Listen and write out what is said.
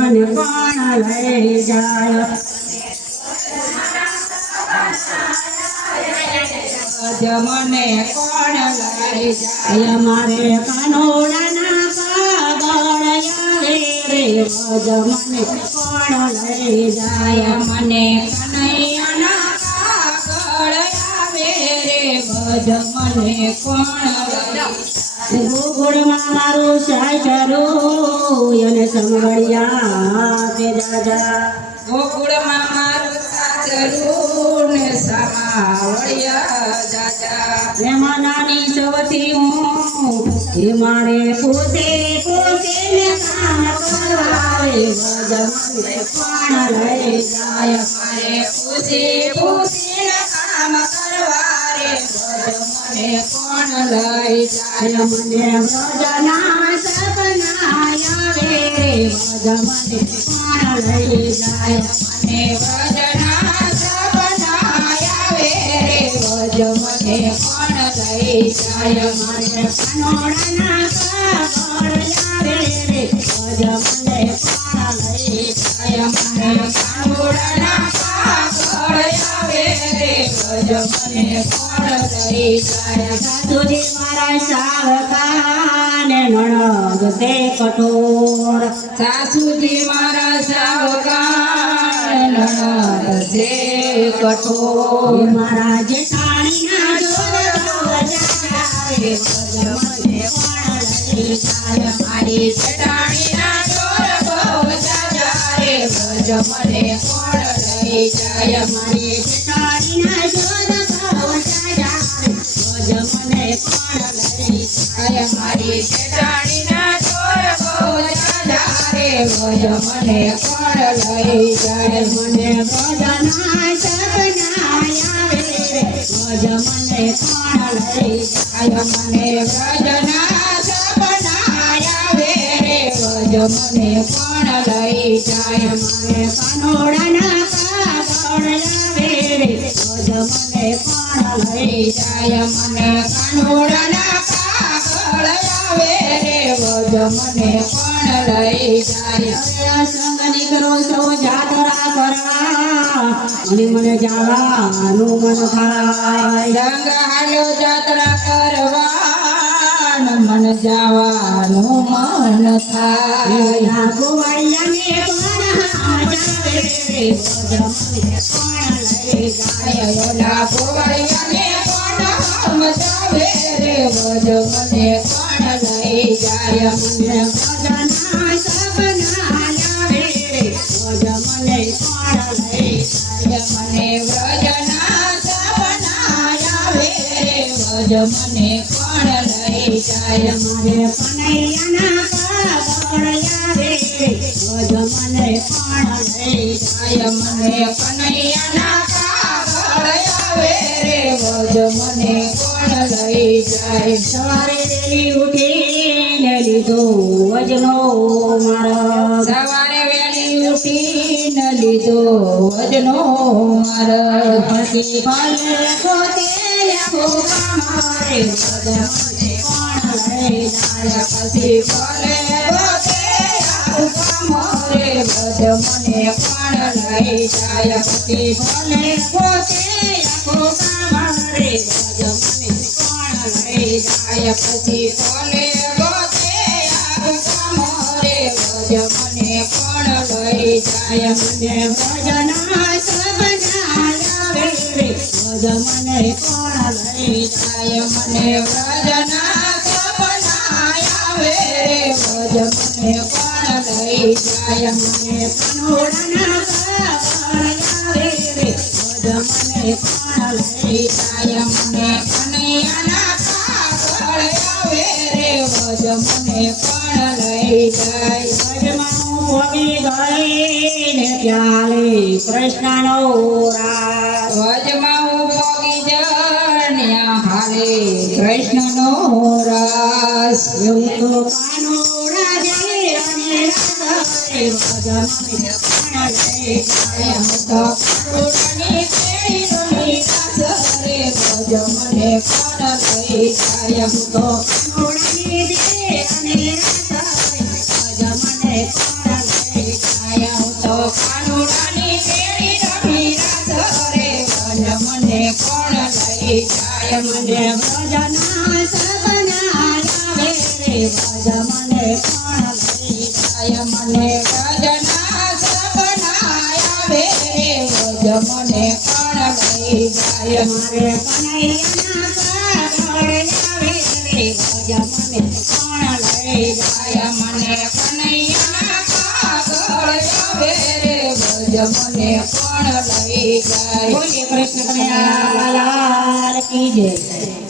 મને કોણ લઈ જાય મને કોણ લઈ જાય મારે કાનોડાના કાગળ આવે રે મને કોણ લઈ જાય મને કનૈયાના કાગળ આવે રે મને કોણ ગોકુળમાં મારું સાચરું અને સંગળિયા તે દાદા ગોકુળમાં મારું સાચરું ને સામાવળિયા દાદા એમાં નાની સૌથી હું એ મારે પોતે ને કામ કરવાવે મને કોણ લઈ જાય મારે પૂછીને કામ કરવા રે મને કોણ લઈ જાય મને વ્રજના સપના આવે મને કોણ લઈ જાય મને વ્રજના સપના આવે રે મને કોણ લઈ જાય મારે કાનોડાના કાગળ આવે રે મને કોણ લઈ જાય મને કાનોડાના કાગળ આવે રે મને કોણ લઈ જાય સાસુજી મારા સાવકાને નણગ તે કઠોર સાસુજી મારા સાવકાન નણદ છે કઠોર મારા જેઠાણીના જોર જારે મને કોણ લઈ જાય મારી જેઠાણીના જોર બહુ જાજા રે મને કોણ લઈ જાય મારી જેઠાણીના જોર બહુ જારે મને કોણ લઈ જાય મારી જેઠાણીના જોર બહુ જાજા રે મને કોણ લઈ જાય મને વ્રજના સપના આવે રે મને કોણ લઈ જાય મને વ્રજના સપના આવે રે મને કોણ લઈ જાય મારે કાનોડાના કાગળ આવે રે મને કોણ લઈ જાય મને કાનોડાના કાગળ આવે રે મને કોણ લઈ જાય જાય સંગની કરો સૌ જાત્રા કરવા અને મને જવાનું મન થાય રંગ હાલો જાત્રા કરવા મન જવાનું મન થાય ગોવાળિયાને પણ જાવે રે મને કોણ લઈ જાય ઓલા ગોવાળિયાને પણ મજાવે રે મને કોણ લઈ જાય મને વ્રજના સપના આવે રે મને કોણ લઈ જાય મને વ્રજના સપના આવે રે મને કોણ લઈ જાય મારે કનૈયાના કાગળ આવે રે મને કોણ લઈ જાય મને કનૈયાના કાગળ આવે રે મને કોણ લઈ જાય સવારે વેલી ઉઠીને લીધો વજનો મારો સવારે વહેલી ઉઠીને લીધો વજનો મારો પછી ભલે પોતે મારે મને કોણ લઈ જાય પછી ભલે પોતે કામ રે મને કોણ લઈ જાય પછી ભલે પોતે મારે મને કોણ લઈ જાય પછી ભલે પોતે કામ રે મને કોણ લઈ જાય મને વ્રજના સપના આવે રે મને કોણ લઈ જાય મને વ્રજના સપના આવે રે મને કોણ લઈ જાય મને કાનોડાના કાગળ આવે રે મને કોણ લઈ જાય મને કનૈયાના કાગળ આવે રે મને કોણ લઈ જાય વ્રજમાં પોગી ગઈ ને ત્યારે કૃષ્ણનો રાસ વજમાં હું પોગી જન્યા હાલે કૃષ્ણનો રાસ એવું તો કાનોડા જઈ અને રાધા મને કોણ લઈ જાય તો કરુણાની કેળીની કાસ રે મને કોણ લઈ જાય તો કાનોડાની દે અને રાધા મને કોણ લઈ જાય કાનુડાની પેડી રમી રાસ રે ભજ મને કોણ લઈ જાય મને ભજના સપના આવે રે ભજ મને કોણ લઈ જાય મને ભજના સપના આવે રે ભજ મને કોણ લઈ જાય મારે કનૈયાના કાગળ આવે રે ભજ મને કોણ લઈ જાય મને કનૈયાના કાગળ આવે રે ભજ મને કોણ લઈ જાય બોલીએ કૃષ્ણ કનૈયા લાલ કી જય